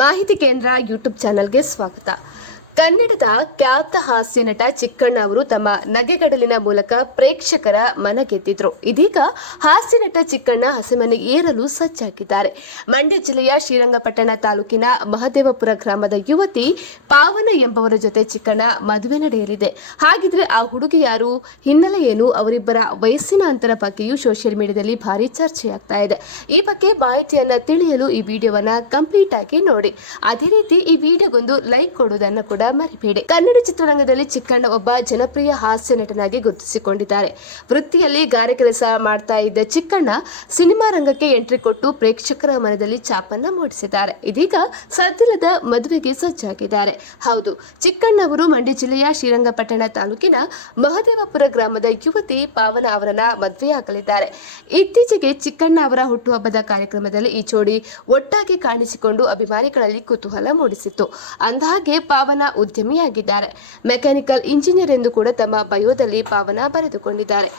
ಮಾಹಿತಿ ಕೇಂದ್ರ ಯೂಟ್ಯೂಬ್ ಚಾನೆಲ್ಗೆ ಸ್ವಾಗತ. ಕನ್ನಡದ ಖ್ಯಾತ ಹಾಸ್ಯ ನಟ ಚಿಕ್ಕಣ್ಣ ಅವರು ತಮ್ಮ ನಗೆಗಡಲಿನ ಮೂಲಕ ಪ್ರೇಕ್ಷಕರ ಮನ ಗೆದ್ದಿದ್ರು ಇದೀಗ ಹಾಸ್ಯ ನಟ ಚಿಕ್ಕಣ್ಣ ಹಸೆಮನೆ ಏರಲು ಸಜ್ಜಾಗಿದ್ದಾರೆ. ಮಂಡ್ಯ ಜಿಲ್ಲೆಯ ಶ್ರೀರಂಗಪಟ್ಟಣ ತಾಲೂಕಿನ ಮಹದೇವಪುರ ಗ್ರಾಮದ ಯುವತಿ ಪಾವನ ಎಂಬವರ ಜೊತೆ ಚಿಕ್ಕಣ್ಣ ಮದುವೆ ನಡೆಯಲಿದೆ. ಹಾಗಿದ್ರೆ ಆ ಹುಡುಗಿ ಯಾರು? ಹಿನ್ನೆಲೆ ಏನು? ಅವರಿಬ್ಬರ ವಯಸ್ಸಿನ ಅಂತರ ಬಗ್ಗೆಯೂ ಸೋಷಿಯಲ್ ಮೀಡಿಯಾದಲ್ಲಿ ಭಾರಿ ಚರ್ಚೆಯಾಗ್ತಾ ಇದೆ. ಈ ಬಗ್ಗೆ ಮಾಹಿತಿಯನ್ನ ತಿಳಿಯಲು ಈ ವಿಡಿಯೋವನ್ನ ಕಂಪ್ಲೀಟ್ ಆಗಿ ನೋಡಿ. ಅದೇ ರೀತಿ ಈ ವಿಡಿಯೋಗೊಂದು ಲೈಕ್ ಕೊಡುವುದನ್ನು ಕೂಡ ಮರಿಬೇಡಿ. ಕನ್ನಡ ಚಿತ್ರರಂಗದಲ್ಲಿ ಚಿಕ್ಕಣ್ಣ ಒಬ್ಬ ಜನಪ್ರಿಯ ಹಾಸ್ಯ ನಟನಾಗಿ ಗುರುತಿಸಿಕೊಂಡಿದ್ದಾರೆ. ವೃತ್ತಿಯಲ್ಲಿ ಗಾರೆ ಕೆಲಸ ಮಾಡ್ತಾ ಇದ್ದ ಚಿಕ್ಕಣ್ಣ ಸಿನಿಮಾ ರಂಗಕ್ಕೆ ಎಂಟ್ರಿ ಕೊಟ್ಟು ಪ್ರೇಕ್ಷಕರ ಮನದಲ್ಲಿ ಚಾಪನ್ನ ಮೂಡಿಸಿದ್ದಾರೆ. ಇದೀಗ ಸದ್ದಿಲ್ಲದ ಮದುವೆಗೆ ಸಜ್ಜಾಗಿದ್ದಾರೆ. ಹೌದು, ಚಿಕ್ಕಣ್ಣ ಅವರು ಮಂಡ್ಯ ಜಿಲ್ಲೆಯ ಶ್ರೀರಂಗಪಟ್ಟಣ ತಾಲೂಕಿನ ಮಹದೇವಪುರ ಗ್ರಾಮದ ಯುವತಿ ಪಾವನ ಅವರನ್ನ ಮದುವೆಯಾಗಲಿದ್ದಾರೆ. ಇತ್ತೀಚೆಗೆ ಚಿಕ್ಕಣ್ಣ ಅವರ ಹುಟ್ಟುಹಬ್ಬದ ಕಾರ್ಯಕ್ರಮದಲ್ಲಿ ಈ ಜೋಡಿ ಒಟ್ಟಾಗಿ ಕಾಣಿಸಿಕೊಂಡು ಅಭಿಮಾನಿಗಳಲ್ಲಿ ಕುತೂಹಲ ಮೂಡಿಸಿತ್ತು. ಅಂದಹಾಗೆ ಪಾವನ ಉದ್ಯಮಿಯಾಗಿದ್ದಾರೆ. ಮೆಕ್ಯಾನಿಕಲ್ ಇಂಜಿನಿಯರ್ ಎಂದು ಕೂಡ ತಮ್ಮ ಬಯೋದಲ್ಲಿ ಪಾವನ ಬರೆದುಕೊಂಡಿದ್ದಾರೆ.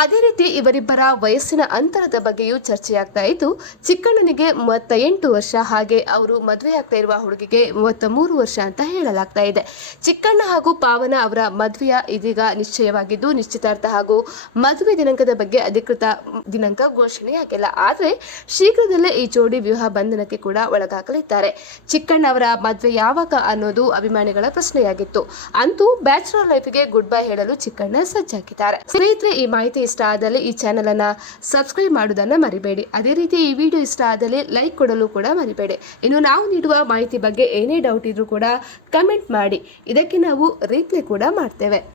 ಅದೇ ರೀತಿ ಇವರಿಬ್ಬರ ವಯಸ್ಸಿನ ಅಂತರದ ಬಗ್ಗೆಯೂ ಚರ್ಚೆಯಾಗ್ತಾ ಇದ್ದು, ಚಿಕ್ಕಣ್ಣನಿಗೆ ಮೂವತ್ತ ಎಂಟು ವರ್ಷ ಹಾಗೆ ಅವರು ಮದುವೆಯಾಗ್ತಾ ಇರುವ ಹುಡುಗಿಗೆ ಮೂವತ್ತ ಮೂರು ವರ್ಷ ಅಂತ ಹೇಳಲಾಗ್ತಾ ಇದೆ. ಚಿಕ್ಕಣ್ಣ ಹಾಗೂ ಪಾವನ ಅವರ ಮದುವೆಯ ಇದೀಗ ನಿಶ್ಚಯವಾಗಿದ್ದು, ನಿಶ್ಚಿತಾರ್ಥ ಹಾಗೂ ಮದುವೆ ದಿನಾಂಕದ ಬಗ್ಗೆ ಅಧಿಕೃತ ದಿನಾಂಕ ಘೋಷಣೆಯಾಗಿಲ್ಲ. ಆದರೆ ಶೀಘ್ರದಲ್ಲೇ ಈ ಜೋಡಿ ವಿವಾಹ ಬಂಧನಕ್ಕೆ ಕೂಡ ಒಳಗಾಗಲಿದ್ದಾರೆ. ಚಿಕ್ಕಣ್ಣ ಅವರ ಮದುವೆ ಯಾವಾಗ ಅನ್ನೋದು ಅಭಿಮಾನಿಗಳ ಪ್ರಶ್ನೆಯಾಗಿತ್ತು. ಅಂತೂ ಬ್ಯಾಚುಲರ್ ಲೈಫ್ಗೆ ಗುಡ್ ಬೈ ಹೇಳಲು ಚಿಕ್ಕಣ್ಣ ಸಜ್ಜಾಗಿದ್ದಾರೆ. ಸ್ನೇಹಿತರೆ, ಈ ಮಾಹಿತಿ ಇಷ್ಟ ಆದಲ್ಲಿ ಈ ಚಾನಲನ್ನು ಸಬ್ಸ್ಕ್ರೈಬ್ ಮಾಡೋದನ್ನು ಮರಿಬೇಡಿ. ಅದೇ ರೀತಿ ಈ ವಿಡಿಯೋ ಇಷ್ಟ ಆದಲ್ಲಿ ಲೈಕ್ ಕೊಡಲು ಕೂಡ ಮರಿಬೇಡಿ. ಇನ್ನು ನಾವು ನೀಡುವ ಮಾಹಿತಿ ಬಗ್ಗೆ ಏನೇ ಡೌಟ್ ಇದ್ರೂ ಕೂಡ ಕಮೆಂಟ್ ಮಾಡಿ. ಇದಕ್ಕೆ ನಾವು ರಿಪ್ಲೈ ಕೂಡ ಮಾಡ್ತೇವೆ.